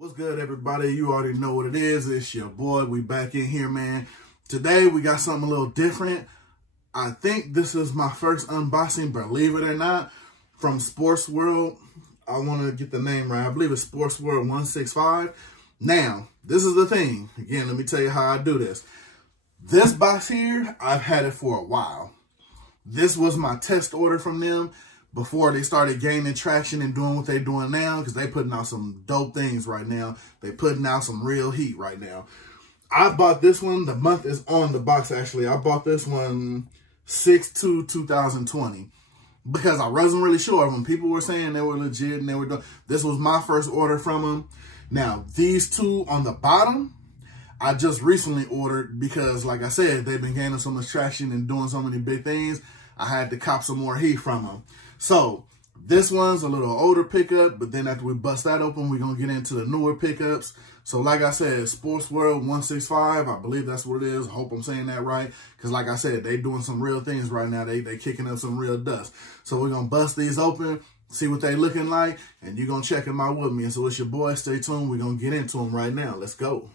What's good, everybody? You already know what it is. It's your boy. We back in here, man. Today, we got something a little different. I think this is my first unboxing, believe it or not, from Sportsworld. I want to get the name right. I believe it's Sportsworld165. Now, this is the thing. Again, let me tell you how I do this. This box here, I've had it for a while. This was my test order from them before they started gaining traction and doing what they're doing now, because they putting out some dope things right now. They putting out some real heat right now. I bought this one. The month is on the box, actually. I bought this one 6/2/2020 because I wasn't really sure. When people were saying they were legit and they were done, this was my first order from them. Now, these two on the bottom, I just recently ordered because, like I said, they've been gaining so much traction and doing so many big things. I had to cop some more heat from them. So this one's a little older pickup, but then after we bust that open, we're going to get into the newer pickups. So like I said, Sportsworld165, I believe that's what it is. I hope I'm saying that right. Because like I said, they doing some real things right now. They kicking up some real dust. So we're going to bust these open, see what they looking like, and you're going to check them out with me. And so it's your boy. Stay tuned. We're going to get into them right now. Let's go.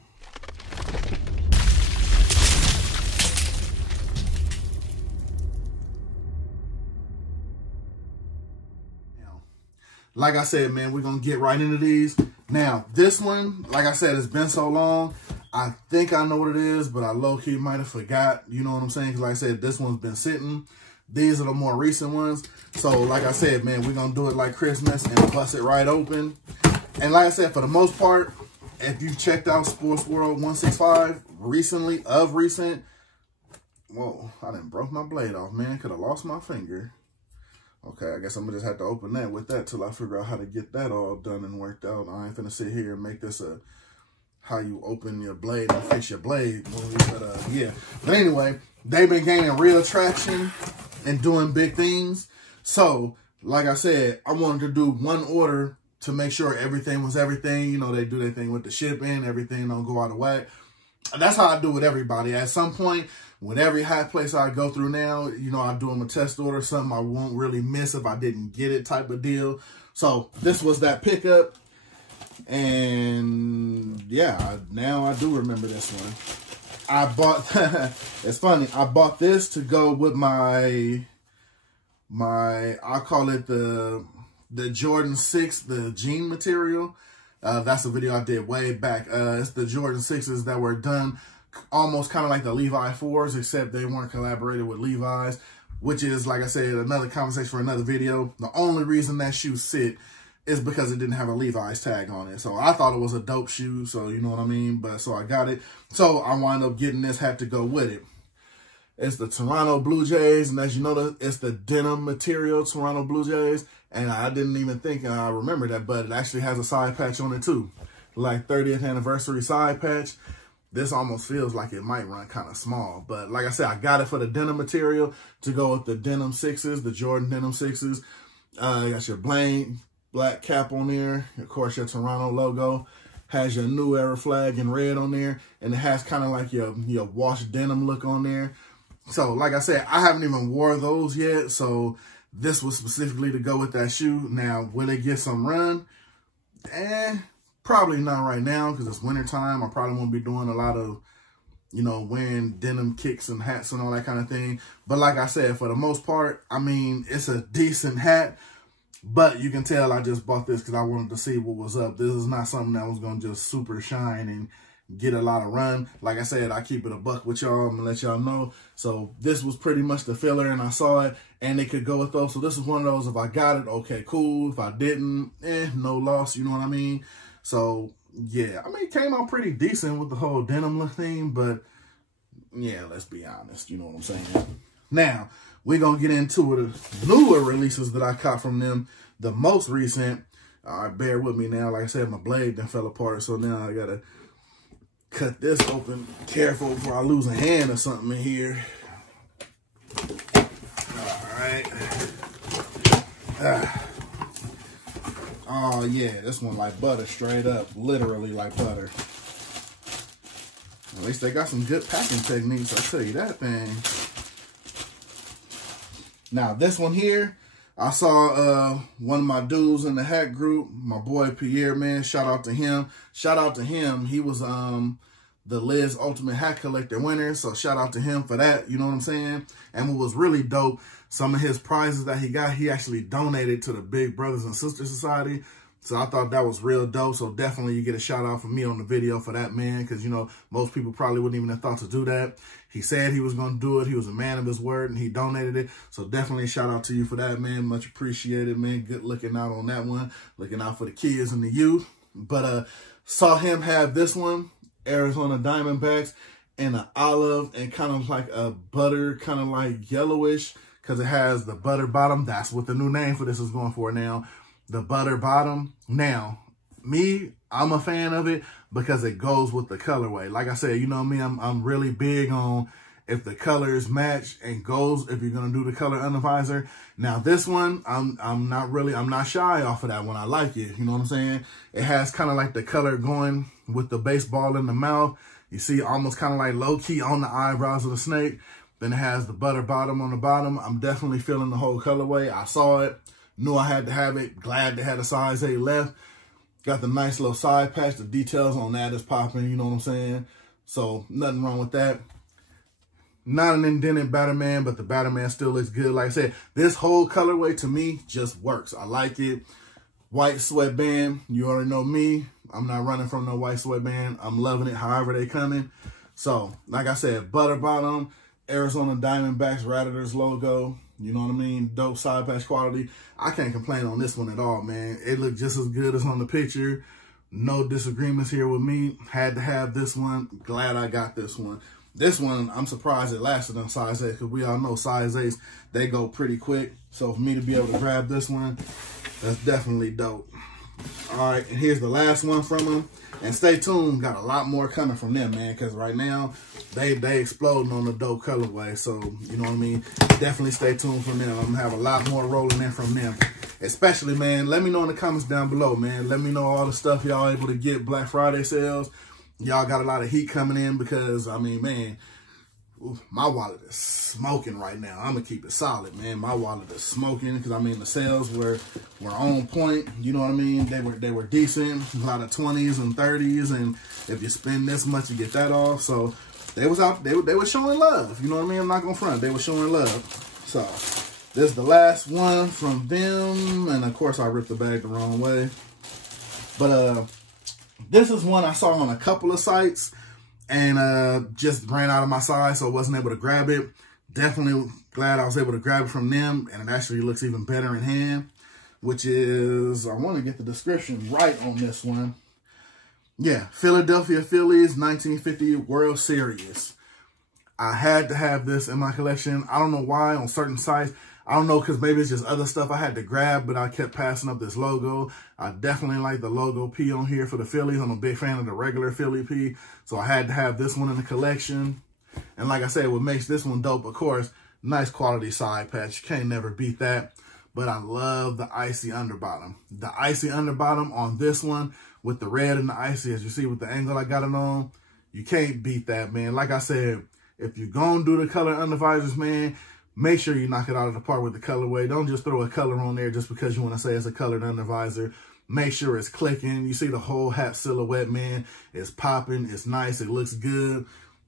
Like I said, man, we're going to get right into these. Now, this one, like I said, it's been so long. I think I know what it is, but I low-key might have forgot. You know what I'm saying? Because like I said, this one's been sitting. These are the more recent ones. So, like I said, man, we're going to do it like Christmas and bust it right open. And like I said, for the most part, if you've checked out Sportsworld165 recently, whoa, I done broke my blade off, man. Could have lost my finger. Okay, I guess I'm going to just have to open that with that till I figure out how to get that all done and worked out. I ain't finna sit here and make this a how you open your blade and fix your blade movie, but yeah. But anyway, they've been gaining real traction and doing big things. So, like I said, I wanted to do one order to make sure everything was everything. You know, they do their thing with the shipping, everything don't go out of whack. That's how I do with everybody. At some point, with every hot place I go through now, you know, I do them a test order, something I won't really miss if I didn't get it type of deal. So this was that pickup. And yeah, now I do remember this one. I bought, it's funny, I bought this to go with my I call it the Jordan 6, the jean material. That's a video I did way back. It's the Jordan 6s that were done almost kind of like the Levi 4s, except they weren't collaborated with Levi's, which is, like I said, another conversation for another video. The only reason that shoe sit is because it didn't have a Levi's tag on it. So I thought it was a dope shoe, so you know what I mean? But so I got it. So I wound up getting this hat to go with it. It's the Toronto Blue Jays, and as you know, it's the denim material Toronto Blue Jays. And I didn't even think I remember that, but it actually has a side patch on it too. Like 30th anniversary side patch. This almost feels like it might run kind of small. But like I said, I got it for the denim material to go with the denim 6s, the Jordan denim 6s. You got your black cap on there. Of course, your Toronto logo. Has your New Era flag in red on there. And it has kind of like your washed denim look on there. So like I said, I haven't even wore those yet. So this was specifically to go with that shoe. Now, will it get some run? Probably not right now because it's wintertime. I probably won't be doing a lot of, you know, wearing denim kicks and hats and all that kind of thing. But like I said, for the most part, I mean, it's a decent hat. But you can tell I just bought this because I wanted to see what was up. This is not something that was going to just super shine and get a lot of run. Like I said, I keep it a buck with y'all. I'm going to let y'all know. So this was pretty much the filler, and I saw it, and it could go with those. So this is one of those, if I got it, okay, cool. If I didn't, no loss, you know what I mean? So, yeah, I mean, it came out pretty decent with the whole denim look thing, but, yeah, let's be honest, you know what I'm saying? Now, we're going to get into the newer releases that I caught from them, the most recent. All right, bear with me now. Like I said, my blade then fell apart, so now I got to cut this open. Careful before I lose a hand or something in here. All right. Oh, yeah, this one like butter, straight up. Literally like butter. At least they got some good packing techniques, I'll tell you that thing. Now, this one here, I saw one of my dudes in the hat group, my boy Pierre, man. Shout out to him. Shout out to him. He was the Liz Ultimate Hat Collector winner. So shout out to him for that. You know what I'm saying? And what was really dope, some of his prizes that he got, he actually donated to the Big Brothers and Sisters Society. So I thought that was real dope. So definitely you get a shout out from me on the video for that, man. Because, you know, most people probably wouldn't even have thought to do that. He said he was going to do it. He was a man of his word and he donated it. So definitely a shout out to you for that, man. Much appreciated, man. Good looking out on that one. Looking out for the kids and the youth. But saw him have this one, Arizona Diamondbacks, in an olive and kind of like a butter, kind of like yellowish, because it has the butter bottom. That's what the new name for this is going for now. The butter bottom. Now, me, I'm a fan of it because it goes with the colorway. Like I said, you know me, I'm really big on if the colors match and goes, if you're going to do the color under visor. Now, this one, I'm not shy off of that one. I like it. You know what I'm saying? It has kind of like the color going with the baseball in the mouth. You see almost kind of like low-key on the eyebrows of the snake. Then it has the butter bottom on the bottom. I'm definitely feeling the whole colorway. I saw it. Knew I had to have it. Glad they had a size 8 left. Got the nice little side patch. The details on that is popping. You know what I'm saying? So, nothing wrong with that. Not an indented Batterman, but the Batterman still looks good. Like I said, this whole colorway to me just works. I like it. White sweatband. You already know me. I'm not running from no white sweatband. I'm loving it however they coming. So, like I said, butter bottom, Arizona Diamondbacks, Ratters logo. You know what I mean? Dope side patch quality. I can't complain on this one at all, man. It looked just as good as on the picture. No disagreements here with me. Had to have this one. Glad I got this one. This one, I'm surprised it lasted on size 8 because we all know size 8s, they go pretty quick. So for me to be able to grab this one, that's definitely dope. All right, and here's the last one from them. And stay tuned, got a lot more coming from them, man, because right now, they exploding on the dope colorway. So, you know what I mean? Definitely stay tuned from them. I'm going to have a lot more rolling in from them. Especially, man, let me know in the comments down below, man. Let me know all the stuff y'all able to get Black Friday sales. Y'all got a lot of heat coming in because, I mean, man, my wallet is smoking right now. I'm going to keep it solid, man. My wallet is smoking because, I mean, the sales were on point. You know what I mean? They were decent. A lot of 20s and 30s. And if you spend this much, you get that off. So they was out. They were showing love. You know what I mean? I'm not going to front. They were showing love. So this is the last one from them. And, of course, I ripped the bag the wrong way. But this is one I saw on a couple of sites. And just ran out of my size, so I wasn't able to grab it. Definitely glad I was able to grab it from them, and it actually looks even better in hand, which is, I want to get the description right on this one. Yeah, Philadelphia Phillies 1950 World Series. I had to have this in my collection. I don't know why on certain sites. I don't know, because maybe it's just other stuff I had to grab, but I kept passing up this logo. I definitely like the logo P on here for the Phillies. I'm a big fan of the regular Philly P, so I had to have this one in the collection. And like I said, what makes this one dope, of course, nice quality side patch. You can't never beat that. But I love the icy underbottom. The icy underbottom on this one with the red and the icy, as you see with the angle I got it on, you can't beat that, man. Like I said, if you're going to do the color undervisors, man, make sure you knock it out of the park with the colorway. Don't just throw a color on there just because you want to say it's a colored undervisor. Make sure it's clicking. You see the whole hat silhouette, man. It's popping. It's nice. It looks good.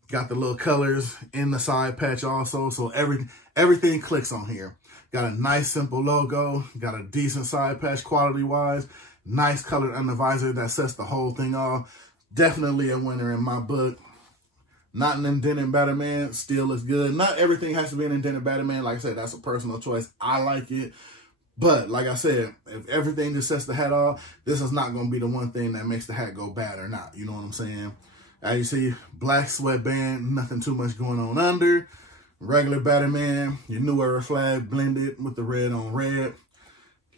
Got the little colors in the side patch also. So everything clicks on here. Got a nice, simple logo. Got a decent side patch quality-wise. Nice colored undervisor that sets the whole thing off. Definitely a winner in my book. Not an indented Batterman, still looks good. Not everything has to be an indented Batterman. Like I said, that's a personal choice. I like it. But like I said, if everything just sets the hat off, this is not going to be the one thing that makes the hat go bad or not. You know what I'm saying? As you see, black sweatband, nothing too much going on under. Regular Batterman, your New Era flag blended with the red on red.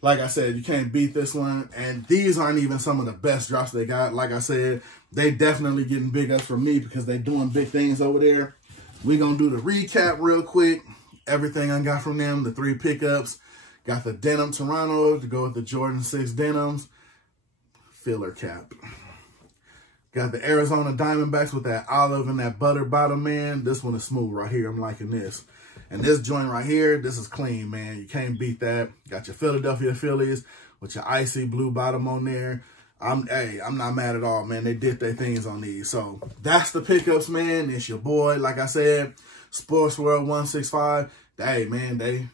Like I said, you can't beat this one. And these aren't even some of the best drops they got. Like I said, they definitely getting big ups from me because they doing big things over there. We're going to do the recap real quick. Everything I got from them, the 3 pickups. Got the denim Toronto to go with the Jordan 6 denims. Filler cap. Got the Arizona Diamondbacks with that olive and that butter bottom, man. This one is smooth right here. I'm liking this. And this joint right here, this is clean, man. You can't beat that. Got your Philadelphia Phillies with your icy blue bottom on there. I'm not mad at all, man. They did their things on these. So that's the pickups, man. It's your boy, like I said, Sportsworld165. Hey, man, they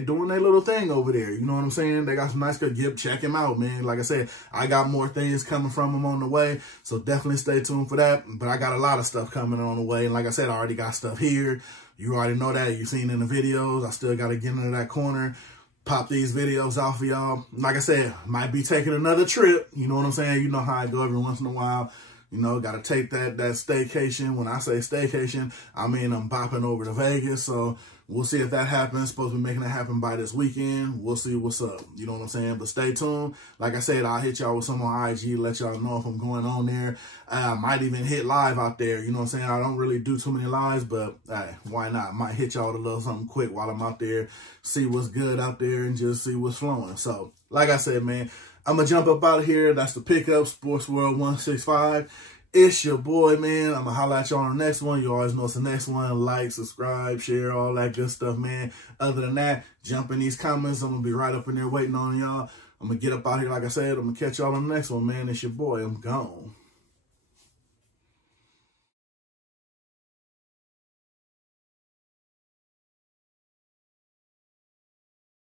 doing their little thing over there. You know what I'm saying? They got some nice good. Check him out, man. Like I said, I got more things coming from them on the way, so definitely stay tuned for that. But I got a lot of stuff coming on the way. And like I said, I already got stuff here. You already know that. You've seen in the videos. I still got to get into that corner, pop these videos off for y'all. Like I said, might be taking another trip. You know what I'm saying? You know how I go every once in a while. You know, got to take that staycation. When I say staycation, I mean I'm bopping over to Vegas. So we'll see if that happens. Supposed to be making it happen by this weekend. We'll see what's up. You know what I'm saying? But stay tuned. Like I said, I'll hit y'all with some on IG, let y'all know if I'm going on there. I might even hit live out there. You know what I'm saying? I don't really do too many lives, but hey, why not? Might hit y'all with a little something quick while I'm out there. See what's good out there and just see what's flowing. So, like I said, man, I'm going to jump up out of here. That's the pickup, Sportsworld165. It's your boy, man. I'm going to holla at y'all on the next one. You always know it's the next one. Like, subscribe, share, all that good stuff, man. Other than that, jump in these comments. I'm going to be right up in there waiting on y'all. I'm going to get up out here, like I said. I'm going to catch y'all on the next one, man. It's your boy. I'm gone.